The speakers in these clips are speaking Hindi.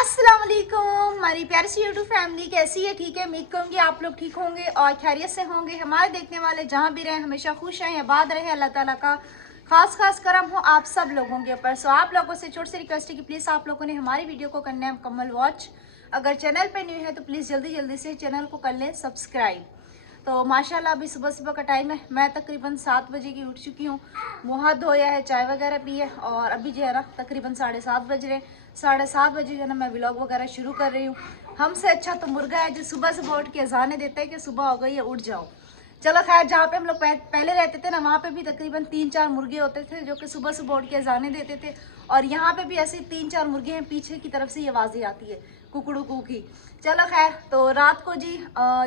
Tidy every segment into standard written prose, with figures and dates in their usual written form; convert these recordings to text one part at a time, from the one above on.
अस्सलाम वालेकुम हमारी प्यारी सी यूट्यूब फैमिली कैसी है। ठीक है, उम्मीद करूँगी आप लोग ठीक होंगे और खैरियत से होंगे। हमारे देखने वाले जहाँ भी रहें हमेशा खुश रहें, आबाद रहे। अल्लाह ताला का खास करम हो आप सब लोगों के ऊपर। सो आप लोगों से छोटी सी रिक्वेस्ट है कि प्लीज़ आप लोगों ने हमारी वीडियो को करना है मुकम्मल वॉच। अगर चैनल पर न्यू है तो प्लीज़ जल्दी से चैनल को कर लें सब्सक्राइब। तो माशाल्लाह अभी सुबह का टाइम है, मैं तकरीबन 7 बजे की उठ चुकी हूँ। मुँह हाथ धोया है, चाय वगैरह पी है और अभी जो है ना तकरीबन 7:30 बज रहे। 7:30 बजे जो है ना मैं व्लॉग वगैरह शुरू कर रही हूँ। हमसे अच्छा तो मुर्गा है जो सुबह उठ के अजाने देता है कि सुबह हो गई है उठ जाओ। चलो खैर, जहाँ पे हम लोग पहले रहते थे ना वहाँ पे भी तकरीबन 3-4 मुर्गे होते थे जो कि सुबह उठ के अजाने देते थे। और यहाँ पे भी ऐसे 3-4 मुर्गे हैं, पीछे की तरफ से ये आवाज़ें आती है कुकड़ू की। चलो खैर, तो रात को जी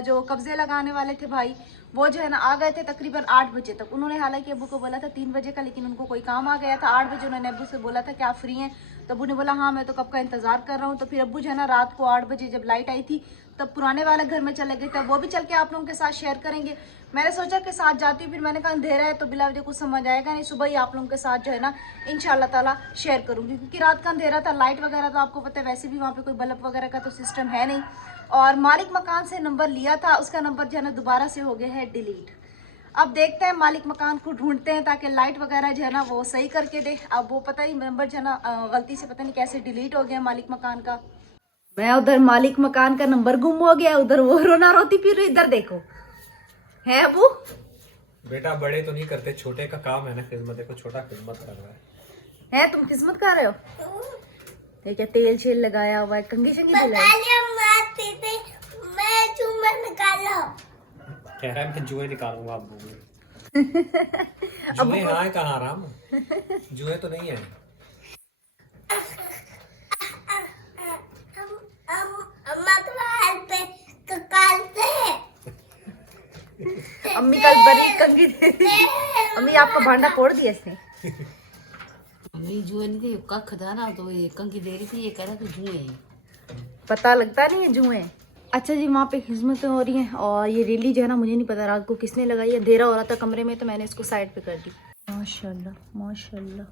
जो कब्जे लगाने वाले थे भाई वो जो है ना आ गए थे तकरीबन 8 बजे तक। उन्होंने हालांकि अबू को बोला था 3 बजे का, लेकिन उनको कोई काम आ गया था। 8 बजे उन्होंने अबू से बोला था कि आप फ्री हैं, तो अबू ने बोला हाँ मैं तो कब का इंतज़ार कर रहा हूँ। तो फिर अबू जो है ना रात को 8 बजे जब लाइट आई थी तब पुराने वाले घर में चले गए थे। वो भी चल के आप लोगों के साथ शेयर करेंगे। मैंने सोचा कि साथ जाती हूँ, फिर मैंने कहा अंधेरा है तो बिला वजह कुछ समझ आएगा नहीं, सुबह ही आप लोगों के साथ जो है ना इंशाल्लाह ताला शेयर करूँगी। क्योंकि रात का अंधेरा था, लाइट वगैरह तो आपको पता है वैसे भी वहाँ पे कोई बल्ब वगैरह का तो सिस्टम है नहीं। और मालिक मकान से नंबर लिया था, उसका नंबर जो है ना दोबारा से हो गया है डिलीट। अब देखते हैं, मालिक मकान को ढूंढते हैं ताकि लाइट वगैरह जो है ना वो सही करके दे। अब वो पता ही नंबर जो है ना गलती से पता नहीं कैसे डिलीट हो गया मालिक मकान का। मैं उधर मालिक मकान का नंबर गुम हो गया, उधर वो रोना रोती फिर इधर देखो है अबू। बेटा बड़े तो नहीं करते, छोटे का काम है ना खिदमत। देखो छोटा खिदमत कर रहा है। तुम किस्मत कर रहे हो। ठीक है, तेल शेल लगाया हुआ है, कंघी शंगी दिलाई। कह रहा है मैं जुए निकालूंगा आप जुए हाँ कहाँ राम, जुए तो नहीं है। अम्मी कल बड़ी कंघी दे रही। अम्मी आपको भांडा फोड़ दिया इसने। अम्मी जुए नहीं थी, कख था ना तो ये कंकी दे रही थी, ये कह रहा था जुए हैं। पता लगता नहीं है जुए। अच्छा जी, वहाँ पे खिदमतें हो रही हैं और ये रेली जो है ना मुझे नहीं पता रात को किसने लगाई है। अंधेरा हो रहा था कमरे में तो मैंने इसको साइड पे कर दी। माशाल्लाह माशाल्लाह।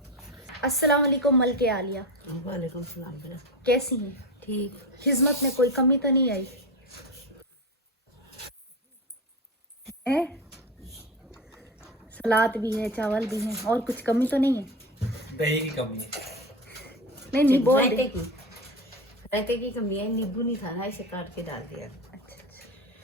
अस्सलाम वालेकुम मलके आलिया, वालेकुम सलाम बेटा। कैसी हैं? ठीक। खिदमत में कोई कमी तो नहीं आई है? सलाद भी है, चावल भी है, और कुछ कमी तो नहीं है? दही की कमी है। नहीं बोल रायते दे। की, रायते की कमी है, नींबू नहीं था ना, इसे काट के डाल दिया।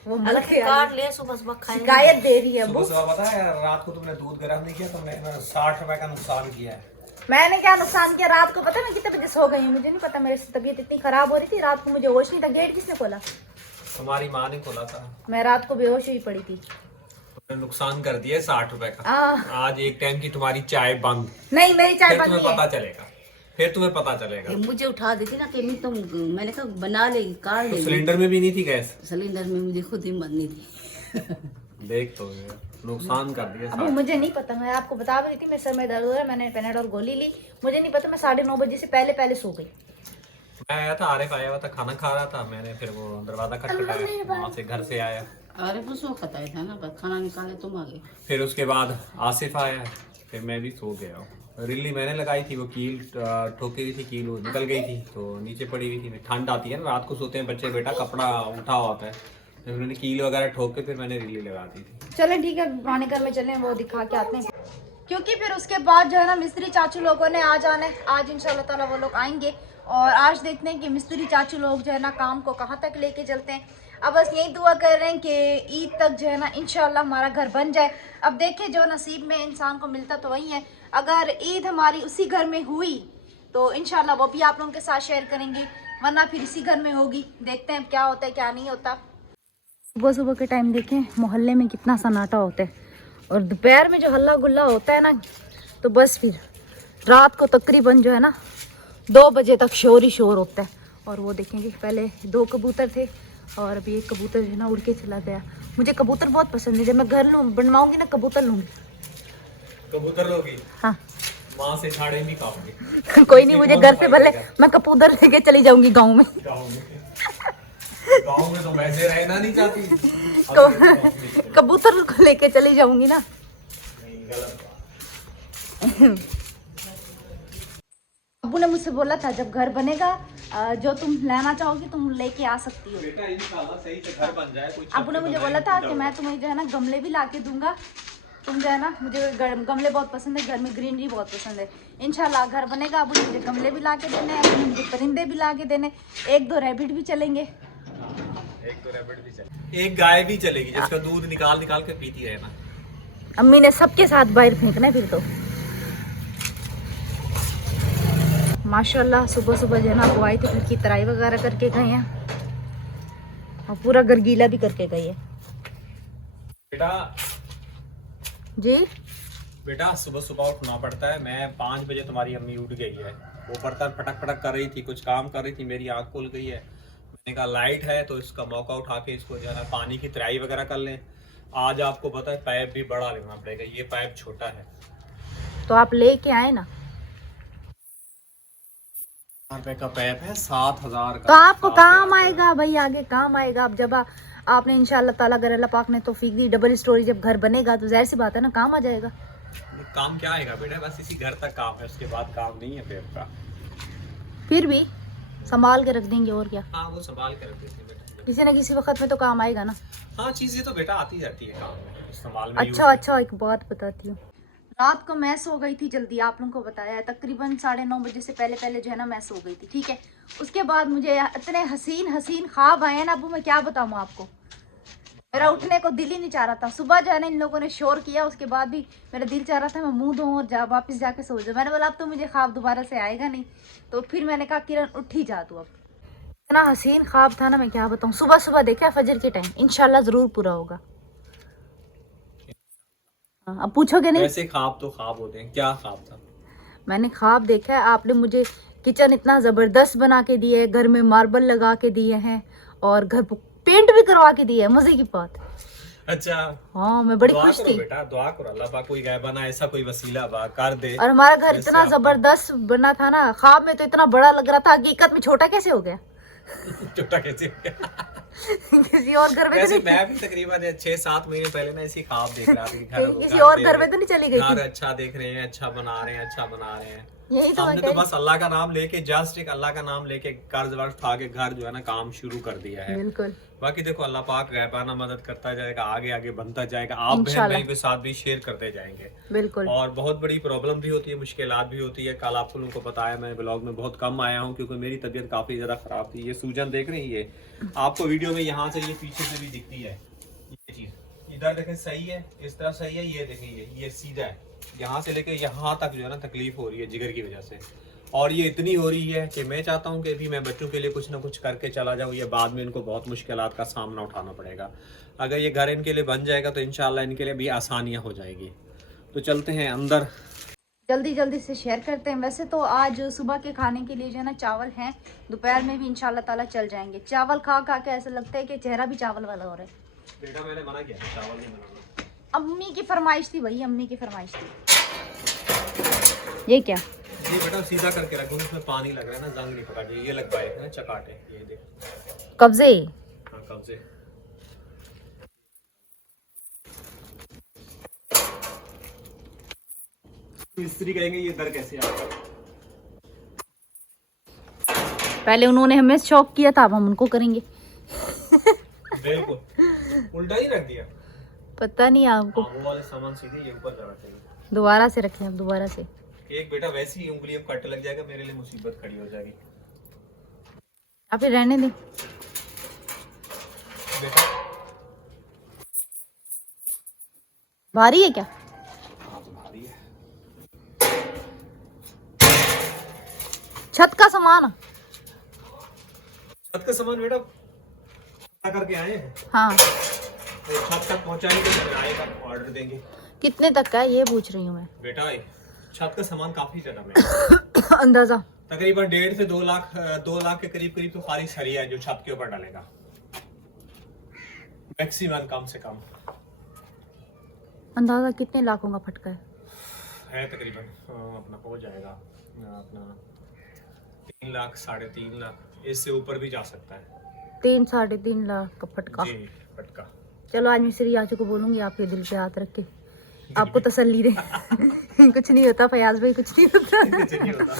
वो अलग मलके काट लिया, सुबह खाए। शिकायत दे रही है सुबह वो। सुबह पता है रात को तुमने दूध गर्म नहीं किया, तुमने 60 रुपए का नुकसान किया है। मैंने क्या नुकसान किया? रात को पता मैं कितने बजे सो गई हूँ, मुझे नहीं पता। मेरी तबीयत इतनी खराब हो रही थी रात को, मुझे होश नहीं था। गेट किसने खोला? तुम्हारी माँ ने खोला था। मैं रात को बेहोश हुई पड़ी थी। तुमने नुकसान कर दिया 60 रुपए का। आज एक टाइम की तुम्हारी चाय बंद। नहीं, मेरी चाय फिर बंद तुम्हें नहीं पता है। चलेगा, फिर तुम्हें पता चलेगा। ये मुझे उठा देती ना कि मैं तो, मैंने कहा बना ले, काट तो ले। सिलेंडर में भी नहीं थी गैस, सिलेंडर में मुझे खुद हिम्मत नहीं थी। देख तो नुकसान कर दिया अब मुझे नहीं पता, मैं आपको बता भी रही थी मेरे सर में दर्द हो रहा है, मैंने पेनाडोल गोली ली। मुझे नहीं पता, मैं 9:30 बजे से पहले सो गई। मैं आया था, आरिफ आया हुआ था, खाना खा रहा था। मैंने फिर वो दरवाजा खटखटाया, वहां से घर से आया। अरे बस वो खताया था ना, बस खाना निकाले तुम आ गए। फिर उसके बाद आसिफ आया, फिर मैं भी सो गया। रिल्ली मैंने लगाई थी, वो कील ठोकी हुई थी, कील वो निकल गई थी तो नीचे पड़ी हुई थी। ठंड आती है ना, रात को सोते हैं बच्चे, बेटा कपड़ा उठा होता है, तो उन्होंने कील वगैरह ठोक के फिर मैंने रिल्ली लगा दी थी। चलें ठीक है, पुराने घर में चलें, वो दिखा के आते हैं। क्योंकि फिर उसके बाद जो है ना मिस्त्री चाचू लोगों ने आ जाना है। आज इंशाल्लाह ताला वो लोग आएंगे और आज देखते हैं कि मिस्त्री चाचू लोग जो है ना काम को कहाँ तक लेके चलते हैं। अब बस यही दुआ कर रहे हैं कि ईद तक जो है ना इंशाल्लाह हमारा घर बन जाए। अब देखें जो नसीब में इंसान को मिलता तो वही है। अगर ईद हमारी उसी घर में हुई तो इंशाल्लाह वो भी आप लोगों के साथ शेयर करेंगे, वरना फिर इसी घर में होगी। देखते हैं क्या होता है क्या नहीं होता। सुबह के टाइम देखें मोहल्ले में कितना सन्नाटा होता है, और दोपहर में जो हल्ला गुल्ला होता है ना तो बस फिर रात को तकरीबन जो है ना 2 बजे तक शोर ही शोर होता है। और वो देखेंगे पहले 2 कबूतर थे और अभी एक कबूतर जो है ना उड़ के चला गया। मुझे कबूतर बहुत पसंद है, जब मैं घर बनवाऊंगी ना कबूतर लूँगी। कबूतर लोगी? हाँ। माँ से छाड़े नहीं खाओगे? कोई नहीं, मुझे घर से भले मैं कबूतर लेके चली जाऊंगी गाँव में। गाँव में तो वैसे रहना नहीं चाहती, कबूतर को लेके चली जाऊंगी ना। अबू ने मुझसे बोला था जब घर बनेगा जो तुम लेना चाहोगी तुम लेके आ सकती हो। बेटा इंशाल्लाह सही से घर बन जाए, कोई अबू ने मुझे बोला था कि मैं तुम्हें जो है ना गमले भी ला के दूंगा, तुम जो है ना, मुझे गमले बहुत पसंद है, घर में ग्रीनरी बहुत पसंद है। इंशाल्लाह घर बनेगा, अबू ने मुझे गमले भी ला के देने, अबू ने मुझे परिंदे भी ला के देने, 1-2 रैबिट भी चलेंगे। एक तो रैबिट भी चलेगी, एक गाय भी चलेगी जिसका दूध निकाल निकाल के पीती है ना। अम्मी ने सबके साथ बाहर फेंकना है फिर तो। माशाल्लाह सुबह सुबह जो है ना वो आए थे, घर की तराई वगैरह करके गए हैं और पूरा घर गीला भी करके गए हैं। बेटा जी बेटा सुबह सुबह उठना पड़ता है। मैं 5 बजे तुम्हारी अम्मी उठ गई है, वो बर्तन पटक पटक कर रही थी, कुछ काम कर रही थी, मेरी आँख खुल गई है। मैंने कहा लाइट है तो इसका मौका उठा के इसको जो है ना पानी की तराई वगैरह कर लें। आज आपको पता है पाइप भी बड़ा लेना पड़ेगा, ये पाइप छोटा है। तो आप लेके आए ना, रुपए का पाइप है, 7,000 का। तो आपको 7,000 काम का। आएगा भाई, आगे काम आएगा। अब जब आपने इंशाल्लाह ताला अगर अल्लाह पाक ने तौफीक दी, डबल स्टोरी जब घर बनेगा तो जाहिर सी बात है ना काम आ जाएगा। काम क्या आएगा बेटा, बस इसी घर तक काम है, उसके बाद काम नहीं है पाइप का। फिर भी संभाल के रख देंगे और क्या, हाँ वो संभाल कर रख देते हैं बेटा। किसी न किसी वक्त में तो काम आएगा ना। हाँ चीजें तो बेटा आती जाती है काम में, इस्तेमाल में। अच्छा अच्छा, एक बात बताती हूँ, रात को मैं सो गई थी जल्दी, आप लोगों को बताया है, तकरीबन 9:30 बजे से पहले पहले जो है ना मैं सो गई थी, ठीक है। उसके बाद मुझे इतने हसीन हसीन ख्वाब आए ना, अबू मैं क्या बताऊँ आपको, मेरा उठने को दिल ही नहीं चाह रहा था। सुबह जो है ना इन लोगों ने शोर किया, उसके बाद भी मेरा दिल चाह रहा था मैं मुंह धोऊं और वापस जाके सो जाऊं। मैंने बोला अब तो मुझे ख्वाब दोबारा से आएगा नहीं, तो फिर मैंने कहा किरण उठ ही जा तू। अब इतना हसीन ख्वाब था ना, मैं क्या बताऊं। सुबह सुबह देखा फजर के टाइम, इंशाल्लाह जरूर पूरा होगा। अब पूछोगे नहीं, वैसे ख्वाब तो ख्वाब होते हैं, क्या ख्वाब था? मैंने ख्वाब देखा है, आपने मुझे किचन इतना जबरदस्त बना के दिया है, घर में मार्बल लगा के दिए हैं और घर पेंट भी करवा के दिया है, मजे की बात। अच्छा हाँ मैं बड़ी दुआ खुश करो थी बेटा, दुआ करो अल्लाह पाक कोई गायब बना ऐसा कोई वसीला कर दे। और हमारा घर जैसे इतना आपका- जबरदस्त बना था ना, ख्वाब में तो इतना बड़ा लग रहा था, हकीकत में छोटा कैसे हो गया। छोटा कैसे हो गया? किसी और घर में तो वैसे नहीं, मैं भी तकरीबन 6-7 महीने पहले ना इसी ख्वाब देख रहा था कि किसी और घर में तो नहीं चली गई घर थी। अच्छा देख रहे हैं, अच्छा बना रहे हैं, अच्छा बना रहे हैं। यही तो मैं हमने कह तो रही बस अल्लाह का नाम लेके, जस्ट एक अल्लाह का नाम लेके कर्ज वर्ज उठा के घर जो है ना काम शुरू कर दिया है। बिल्कुल बाकी देखो अल्लाह पाक गैबाना मदद करता जाएगा, आगे आगे बनता जाएगा, आप बहन इंशाल्लाह। भाई के साथ भी शेयर करते जाएंगे। बिल्कुल और बहुत बड़ी प्रॉब्लम भी होती है, मुश्किलात भी होती है। कल आप लोगों को बताया, मैं ब्लॉग में बहुत कम आया हूँ क्योंकि मेरी तबीयत काफी ज्यादा खराब थी। ये सूजन देख रही है आपको वीडियो में, यहाँ से ये पीछे से भी दिखती है ये चीज। इधर देखें सही है, इस तरफ सही है, ये देखें ये सीधा है, यहाँ से लेके यहाँ तक जो है ना तकलीफ हो रही है जिगर की वजह से। और ये इतनी हो रही है कि मैं चाहता हूँ कि अभी मैं बच्चों के लिए कुछ ना कुछ करके चला जाऊँ, ये बाद में इनको बहुत मुश्किलात का सामना उठाना पड़ेगा। अगर ये घर इनके लिए बन जाएगा तो इंशाल्लाह इनके लिए भी आसानियाँ हो जाएगी। तो चलते हैं अंदर, जल्दी जल्दी से शेयर करते हैं। वैसे तो आज सुबह के खाने के लिए जो है ना चावल हैं, दोपहर में भी इंशाल्लाह ताला चल जाएंगे। चावल खा खा के ऐसा लगता है कि चेहरा भी चावल वाला हो रहा है। बेटा मैंने मना किया चावल नहीं बनाना। अम्मी की फरमाइश थी भाई, अम्मी की फरमाइश थी। ये क्या, ये बेटा सीधा करके रखो, इसमें पानी लग रहा है ना, जंग नहीं पकड़, ये लग पाएगा ना चकाटे, ये देख। कब्जे, हाँ कब्जे। मिस्त्री कहेंगे ये दर कैसे आता है। पहले उन्होंने हमें शौक किया था, अब हम उनको करेंगे। बिल्कुल उल्टा ही रख दिया। पता नहीं आपको, हाँ, वो वाले सामान सीधे ये ऊपर जाना चाहिए। दोबारा से रखें, अब दोबारा से। एक बेटा वैसी ही उंगली कट लग जाएगा, मेरे लिए मुसीबत खड़ी हो जाएगी। आप फिर रहने दें। बेटा भारी है क्या, हाँ तो भारी है। छत का सामान। छत का सामान बेटा पता करके आए हैं, हाँ तो छत तक पहुंचाएंगे तो फिर आएगा, ऑर्डर देंगे। कितने तक का है ये पूछ रही हूँ मैं। बेटा छत का सामान काफी ज्यादा महंगा है। अंदाजा तकरीबन 1.5 से 2 लाख, 2 लाख के करीब करीब तो खाली सरिया है जो छत के ऊपर डालेगा, मैक्सिमम कम से कम अंदाजा कितने लाखों का फटका है तकरीबन अपना हो जाएगा अपना 3 लाख 3.5 लाख, इससे ऊपर भी जा सकता है। 3-3.5 लाख का फटका। जी फटका। चलो आज मिस्त्री आजू को बोलूंगी आपके दिल पे हाथ रख के आपको तसल्ली दे। कुछ नहीं होता फयाज भाई, कुछ नहीं होता। कुछ नहीं होता।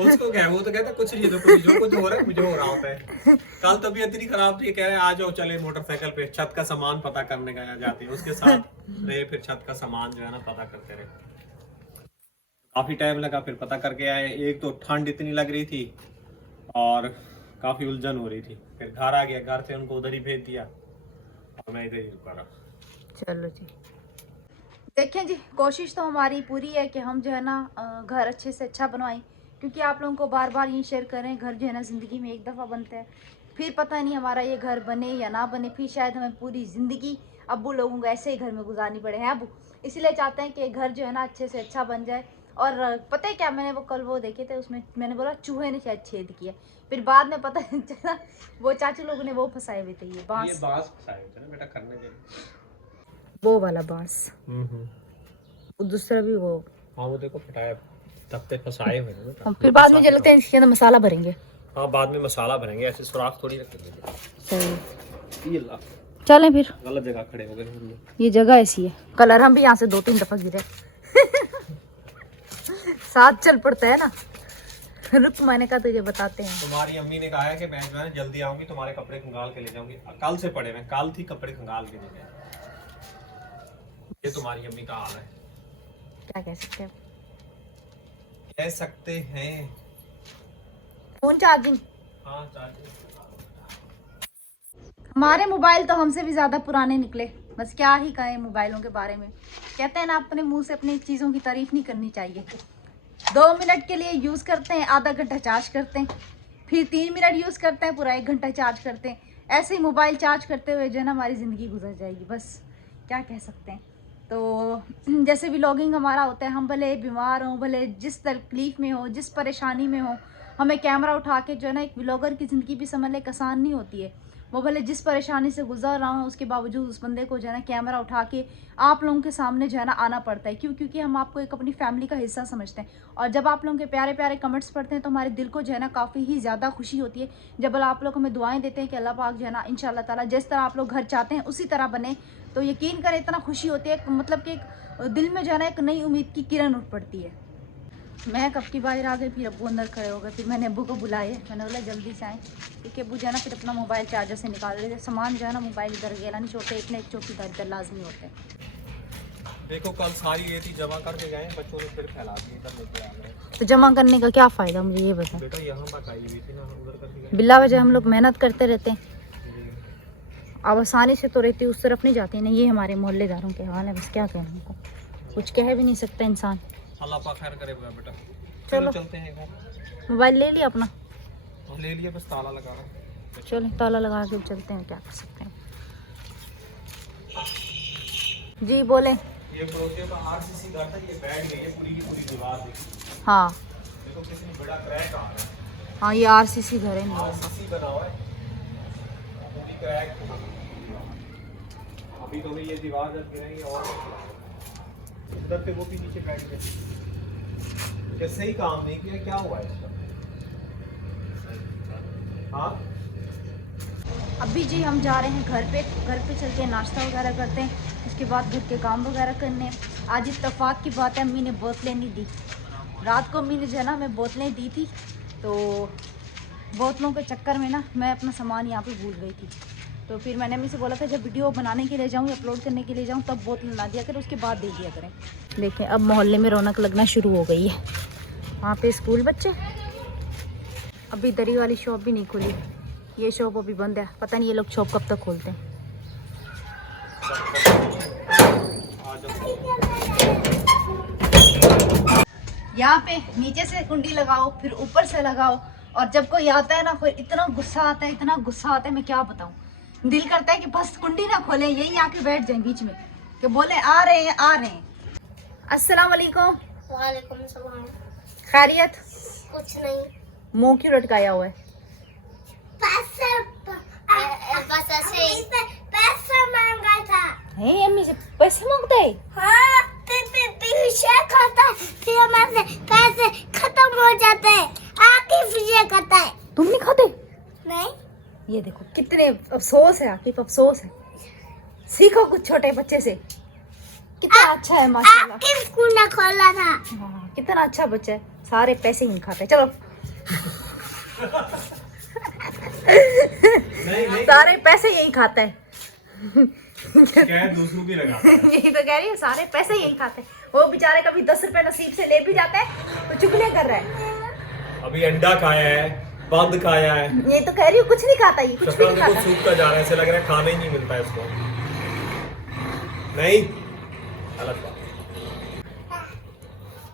उसको क्या है, वो तो कहता कुछ नहीं, तो जो कुछ हो रहा है मुझे हो रहा होता है। कल तबीयत इतनी खराब थी, कह रहे आ जाओ चले मोटरसाइकिल पे छत का सामान पता करने गया जाते हैं, उसके साथ रहे, फिर छत का सामान जो है ना पता करते रहे। काफी टाइम लगा, फिर पता करके आए। एक तो ठंड इतनी लग रही थी और काफी उलझन हो रही थी, फिर घर आ गया, घर से उनको उधर ही भेज दिया और मैं इधर ही रुका रहा। चलो जी, देखें जी, कोशिश तो हमारी पूरी है कि हम जो है ना घर अच्छे से अच्छा बनवाएं, क्योंकि आप लोगों को बार बार ये शेयर करें, घर जो है ना ज़िंदगी में एक दफ़ा बनता है, फिर पता नहीं हमारा ये घर बने या ना बने, फिर शायद हमें पूरी ज़िंदगी अब्बू लोगों को ऐसे ही घर में गुजारनी पड़े हैं अब्बू। इसलिए चाहते हैं कि घर जो है ना अच्छे से अच्छा बन जाए। और पता है क्या, मैंने वो कल वो देखे थे, उसमें मैंने बोला चूहे ने शायद छेद किया, फिर बाद में पता चला वो चाचू लोगों ने वो फंसाए हुए थे, ये बांस फंसाए थे ना बेटा करने के लिए, वो वाला बांस, दूसरा भी वो। हाँ वो देखो फटाया, तख्ते फंसाए हुए हैं बेटा। फिर बाद में जलते हैं, इसके अंदर मसाला भरेंगे। हाँ बाद में मसाला भरेंगे, ऐसे सुराख थोड़ी रखेंगे। सही, ये ला, चलें फिर, गलत जगह खड़े हो गए हम लोग। ये जगह ऐसी है, कलर हम भी यहाँ से 2-3 दफा गिरे। साथ चल पड़ता है ना। रुक, मैंने कहा तुझे बताते हैं। तुम्हारी अम्मी ने कहा है कि मैं जो है जल्दी आऊंगी, तुम्हारे कपड़े खंगाल के ले जाऊंगी। कल से पड़े हैं, कल थी कपड़े खंगाल के ले गए। ये तुम्हारी अम्मी का हाल है। क्या कह सकते हैं, कह सकते हैं। Phone charging. हाँ चार्जिंग। हमारे मोबाइल तो हमसे भी ज्यादा पुराने निकले, बस क्या ही कहें मोबाइलों के बारे में। कहते हैं ना, अपने मुंह से अपनी चीजों की तारीफ नहीं करनी चाहिए। 2 मिनट के लिए यूज करते हैं, आधा घंटा चार्ज करते हैं, फिर 3 मिनट यूज करते हैं, पूरा 1 घंटा चार्ज करते हैं। ऐसे ही मोबाइल चार्ज करते हुए जो है ना हमारी जिंदगी गुजर जाएगी, बस क्या कह सकते हैं। तो जैसे व्लॉगिंग हमारा होता है, हम भले बीमार हों, भले जिस तकलीफ में हो, जिस परेशानी में हो, हमें कैमरा उठा के जो है ना, एक व्लॉगर की ज़िंदगी भी समझ ले आसान नहीं होती है। वो भले जिस परेशानी से गुजर रहा हूँ, उसके बावजूद उस बंदे को जो है ना कैमरा उठा के आप लोगों के सामने जो है ना आना पड़ता है। क्यों? क्योंकि हम आपको एक अपनी फैमिली का हिस्सा समझते हैं। और जब आप लोगों के प्यारे प्यारे कमेंट्स पढ़ते हैं तो हमारे दिल को जो है ना काफ़ी ही ज़्यादा खुशी होती है। जब आप लोग हमें दुआएं देते हैं कि अल्लाह पाक जो है ना इंशाल्लाह ताला जिस तरह आप लोग घर चाहते हैं उसी तरह बने, तो यकीन करें इतना खुशी होती है, मतलब कि एक दिल में जो है ना एक नई उम्मीद की किरण उठ पड़ती है। मैं कब की बाहर आ गई, फिर अब्बू अंदर खड़े हो गए, फिर मैंने अब्बू को बुलाए, मैंने बोला जल्दी से आए, क्योंकि अब्बू जो है ना फिर अपना मोबाइल चार्जर से निकाल रहे थे। सामान जो है ना मोबाइल इधर गया नहीं, छोटे एक न एक चौकीदार इधर लाजमी होते हैं। देखो कल सारी ये थी जमा करके गए, बच्चों ने फिर फैला दी, इधर लेके आ गए। तो जमा करने का क्या फ़ायदा, मुझे ये बताओ। बेटा यहाँ बकाई हुई थी ना, उधर करके गए। बिल्ला वजह हम लोग मेहनत करते रहते हैं, अब आसानी से तो रहती उस तरफ नहीं जाती ना। ये हमारे मोहल्लेदारों के हाल है, बस क्या कहें उनको, कुछ कह भी नहीं सकता इंसान। अल्लाह पाक खैर करे बेटा। चलो चलते हैं घर। मोबाइल ले लिया अपना, ले लिया, बस ताला लगा रहा। चलो ताला लगा के चलते हैं, क्या कर सकते हैं। जी बोले। ये पड़ोसियों का आरसीसी घर था, ये बैठ गई है पूरी की पूरी दीवार देखी। हाँ देखो कितनी बड़ा क्रैक आ रहा है। हाँ, ये आरसीसी घर है मेरा। आरसीसी बना हुआ है, पूरी क्रैक। अभी तो भी ये दीवार जब गिरेगी और उधर पे वो भी नीचे बैठ गए। क्या सही काम नहीं किया, क्या हुआ इसका? हाँ अभी जी हम जा रहे हैं घर पे चल के नाश्ता वगैरह करते हैं, उसके बाद घर के काम वगैरह करने हैं। आज इत्तेफाक की बात है, अम्मी ने बोतलें नहीं दी। रात को अम्मी ने जो है ना हमें बोतलें दी थी, तो बोतलों के चक्कर में ना मैं अपना सामान यहाँ पे भूल गई थी। तो फिर मैंने अम्मी से बोला था जब वीडियो बनाने के लिए जाऊँ, अपलोड करने के लिए जाऊँ, तब बोतल ना दिया करें, उसके बाद दे दिया करें। देखें अब मोहल्ले में रौनक लगना शुरू हो गई है, वहाँ पे स्कूल बच्चे। अभी दरी वाली शॉप भी नहीं खुली, ये शॉप अभी बंद है, पता नहीं ये लोग शॉप कब तक खोलते हैं। यहाँ पे नीचे से कुंडी लगाओ, फिर ऊपर से लगाओ, और जब कोई आता है ना, कोई इतना गुस्सा आता है, इतना गुस्सा आता है, मैं क्या बताऊँ। दिल करता है कि बस कुंडी ना खोले, यही आके बैठ जाए बीच में, कि बोले आ रहे हैं आ रहे हैं। अस्सलाम वालेकुम। वालेकुम सलाम। खैरियत? कुछ नहीं, मुंह क्यों लटकाया हुआ है? बस ऐसे ही पैसा मांगा था। है अम्मी से पैसे मांगता है? हाँ, फिर शेयर खाता है, फिर हमारे पैसे खत्म हो जाते हैं, आके फिर शेयर करता है। तुम नहीं खाते? नहीं, ये देखो कितने अफसोस है आकिब, अफसोस है। सीखो कुछ छोटे बच्चे से। कितना अच्छा है माशाल्लाह। आपके स्कूल ने खोला था। हाँ, कितना अच्छा बच्चा है, सारे पैसे ही खाता है। चलो नहीं सारे पैसे यही खाता है। क्या दूसरों की लगा यही तो कह रही है, सारे पैसे यही खाते हैं। वो बेचारे कभी 10 रुपए नसीब से ले भी जाते हैं तो चुगलियां कर रहा है। अभी अंडा खाया है, बंद खाया है, ये तो कह रही हूँ कुछ नहीं खाता, ये कुछ भी शक्ल नहीं देखो खाता। सूखता जा रहा है, ऐसे लग रहा है खाना ही नहीं मिलता है इसको। नहीं गलत बात,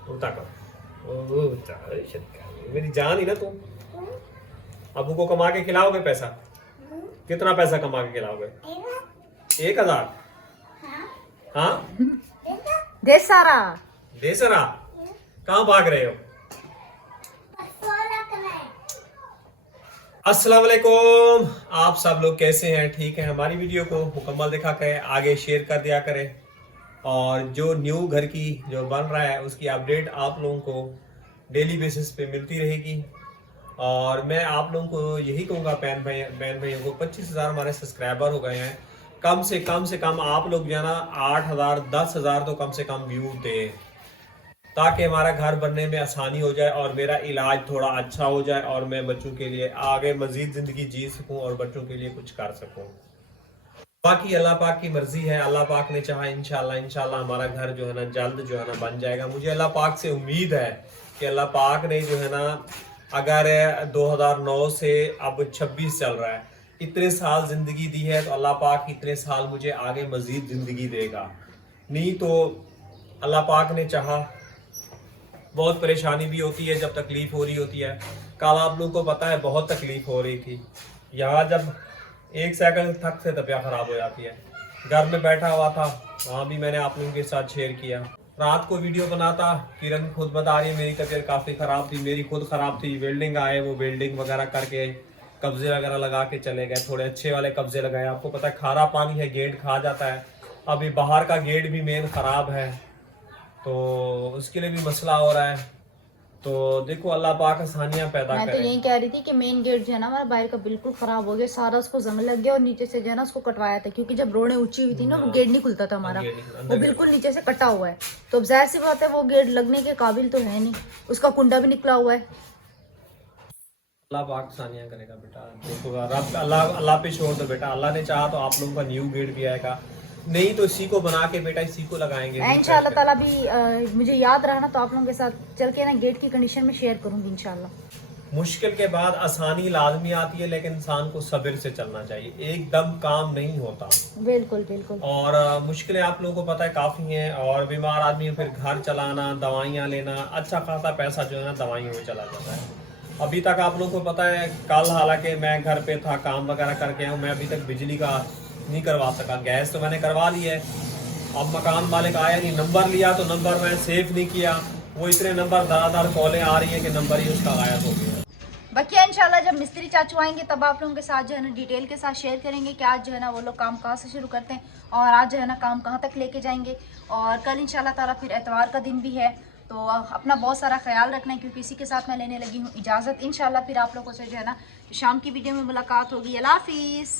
उल्टा करो। मेरी जान ही ना तुम। अबू को कमा के खिलाओगे पैसा? कितना पैसा कमा के खिलाओगे? 1000? हाँ दे सारा। दे सरा, कहाँ भाग रहे हो? अस्सलाम वालेकुम, आप सब लोग कैसे हैं? ठीक है? हमारी वीडियो को मुकम्मल देखा करें, आगे शेयर कर दिया करें, और जो न्यू घर की जो बन रहा है उसकी अपडेट आप लोगों को डेली बेसिस पे मिलती रहेगी। और मैं आप लोगों को यही कहूँगा, बहन भाइयों को, 25,000 हमारे सब्सक्राइबर हो गए हैं। कम से कम आप लोग जो है ना 8,000 10,000 तो कम से कम व्यू दें, ताकि हमारा घर बनने में आसानी हो जाए और मेरा इलाज थोड़ा अच्छा हो जाए और मैं बच्चों के लिए आगे मजीद ज़िंदगी जी सकूं और बच्चों के लिए कुछ कर सकूं। बाकी अल्लाह पाक की मर्जी है, अल्लाह पाक ने चाहा इंशाल्लाह हमारा घर जो है ना जल्द जो है ना बन जाएगा। मुझे अल्लाह पाक से उम्मीद है कि अल्लाह पाक ने जो है ना, अगर 2009 से अब 26 चल रहा है, इतने साल ज़िंदगी दी है, तो अल्लाह पाक इतने साल मुझे आगे मजीद ज़िंदगी देगा। नहीं तो अल्लाह पाक ने चाहा, बहुत परेशानी भी होती है जब तकलीफ हो रही होती है। कल आप लोगों को पता है बहुत तकलीफ हो रही थी, यहाँ जब 1 सेकंड थक से तबीयत खराब हो जाती है। घर में बैठा हुआ था, वहाँ भी मैंने आप लोगों के साथ शेयर किया। रात को वीडियो बनाता, किरण खुद बता रही है मेरी तबीयत काफ़ी ख़राब थी, मेरी खुद ख़राब थी। वेल्डिंग आए, वो वेल्डिंग वगैरह करके कब्जे वगैरह लगा के चले गए, थोड़े अच्छे वाले कब्जे लगाए। आपको पता है खारा पानी है, गेट खा जाता है। अभी बाहर का गेट भी मेन ख़राब है, तो उसके लिए भी मसला हो रहा है। तो देखो अल्लाह पाक आसानियाँ पैदा मैं तो करे। यही कह रही थी कि मेन गेट जो है ना हमारा बाहर का बिल्कुल खराब हो गया, सारा उसको जंग लग गया और नीचे से जो है ना उसको कटवाया था, क्योंकि जब रोडें ऊंची हुई थी ना वो गेट नहीं खुलता था हमारा, वो बिल्कुल नीचे से कटा हुआ है। तो अब जाहिर सी बात है वो गेट लगने के काबिल तो है नहीं, उसका कुंडा भी निकला हुआ है। अल्लाह पाक आसानियाँ करेगा बेटा। देखो रब अल्लाह पे छोड़ दो बेटा, अल्लाह ने चाहा तो आप लोगों का न्यू गेट भी आएगा, नहीं तो इसी को बना के बेटा इसी को लगाएंगे इंशाल्लाह ताला भी मुझे याद रहा ना तो आप लोगों के साथ चल के ना गेट की कंडीशन में शेयर करूंगी इंशाल्लाह। मुश्किल के बाद आसानी लाजमी आती है, लेकिन इंसान को सब्र से चलना चाहिए, एकदम काम नहीं होता। बिल्कुल बिल्कुल। और मुश्किलें आप लोगों को पता है काफ़ी हैं, और बीमार आदमी फिर घर चलाना, दवाइयाँ लेना, अच्छा खासा पैसा जो है ना दवाइयों में चला जाता है। अभी तक आप लोगों को पता है, कल हालांकि मैं घर पे था, काम वगैरह करके आया हूँ, मैं अभी तक बिजली का नहीं करवा सका। गैस तो मैंने करवा ली है, अब मकान मालिक आया नहीं, नंबर लिया तो नंबर मैंने सेव नहीं किया, वो इतने नंबर दादार कॉलें आ रही हैं कि नंबर ही उसका गायब हो गया। बाकी इंशाल्लाह जब मिस्त्री चाचू आएंगे तब आप लोगों के साथ जो है ना डिटेल के साथ शेयर करेंगे कि आज जो है ना वो लोग काम कहाँ से शुरू करते हैं और आज जो है ना काम कहाँ तक लेके जाएंगे। और कल इंशाल्लाह ताला फिर एतवार का दिन भी है, तो अपना बहुत सारा ख्याल रखना है, क्योंकि इसी के साथ मैं लेने लगी हूँ इजाज़त। इंशाल्लाह फिर आप लोगों से जो है ना शाम की वीडियो में मुलाकात होगी। अल्लाह हाफिज़।